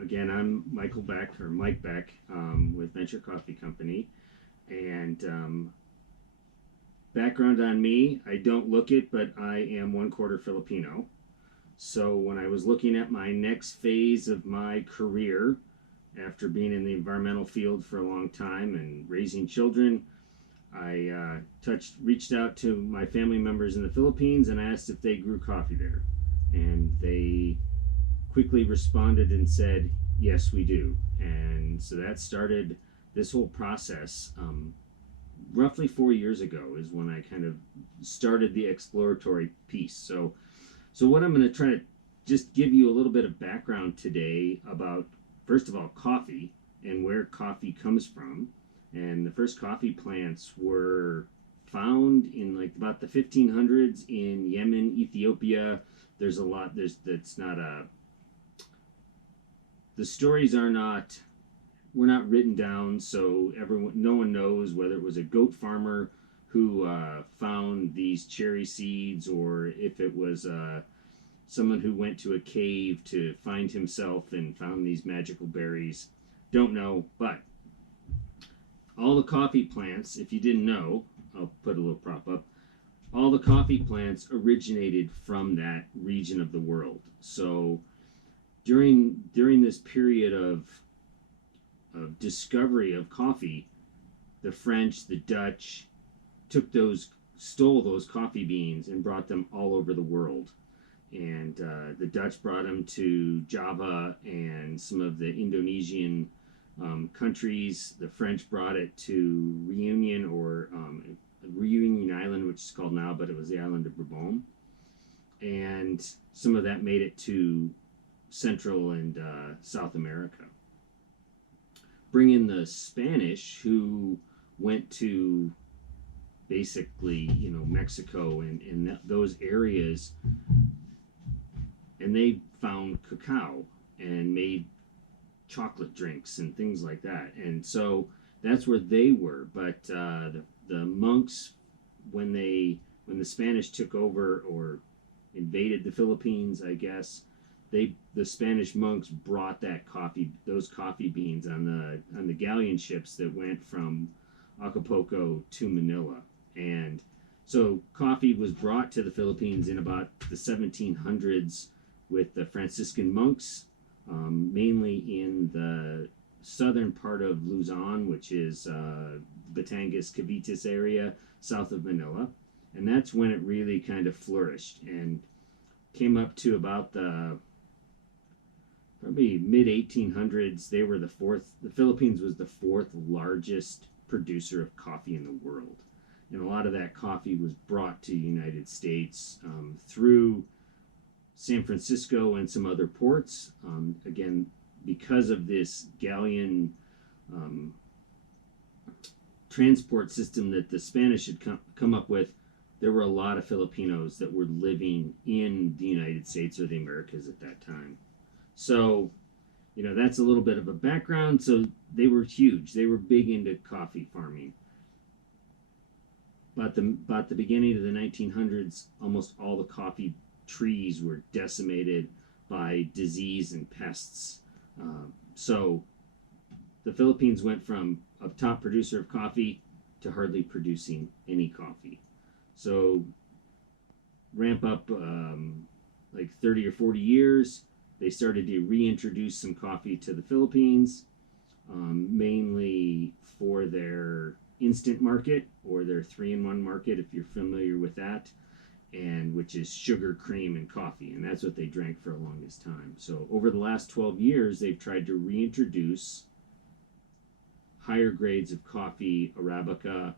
Again, I'm Michael Beck, or Mike Beck, with Venture Coffee Company. And background on me, I don't look it, but I am one quarter Filipino. So when I was looking at my next phase of my career, after being in the environmental field for a long time and raising children, I reached out to my family members in the Philippines and asked if they grew coffee there. And they quickly responded and said, "Yes, we do." And so that started this whole process. Roughly 4 years ago is when I kind of started the exploratory piece. So what I'm going to try to just give you a little bit of background today about, first of all, coffee and where coffee comes from. And the first coffee plants were found in like about the 1500s in Yemen, Ethiopia. There's a lot. That's not a the stories are not were not written down, so no one knows whether it was a goat farmer who found these cherry seeds, or if it was someone who went to a cave to find himself and found these magical berries. Don't know, but all the coffee plants, if you didn't know, I'll put a little prop up. All the coffee plants originated from that region of the world. So during this period of discovery of coffee, the French, the Dutch stole those coffee beans and brought them all over the world. And the Dutch brought them to Java and some of the Indonesian countries. The French brought it to Reunion, or Reunion Island, which is called now, but it was the island of Bourbon. And some of that made it to Central and South America. Bring in the Spanish, who went to basically, Mexico and those areas, and they found cacao and made chocolate drinks and things like that. And so that's where they were. But the monks, when the Spanish took over or invaded the Philippines, I guess, the Spanish monks brought those coffee beans on the galleon ships that went from Acapulco to Manila. And so coffee was brought to the Philippines in about the 1700s with the Franciscan monks, mainly in the southern part of Luzon, which is Batangas, Cavitas area, south of Manila. And that's when it really kind of flourished and came up to about the probably mid 1800s. The Philippines was the fourth largest producer of coffee in the world. And a lot of that coffee was brought to the United States through San Francisco and some other ports. Again, because of this galleon um, transport system that the Spanish had come up with, there were a lot of Filipinos that were living in the United States or the Americas at that time. So, that's a little bit of a background. So they were huge. They were big into coffee farming. About the beginning of the 1900s, almost all the coffee trees were decimated by disease and pests. So the Philippines went from a top producer of coffee to hardly producing any coffee. So ramp up like 30 or 40 years, they started to reintroduce some coffee to the Philippines, mainly for their instant market, or their 3-in-1 market, if you're familiar with that, and which is sugar, cream, and coffee. And that's what they drank for the longest time. So over the last 12 years, they've tried to reintroduce higher grades of coffee, Arabica,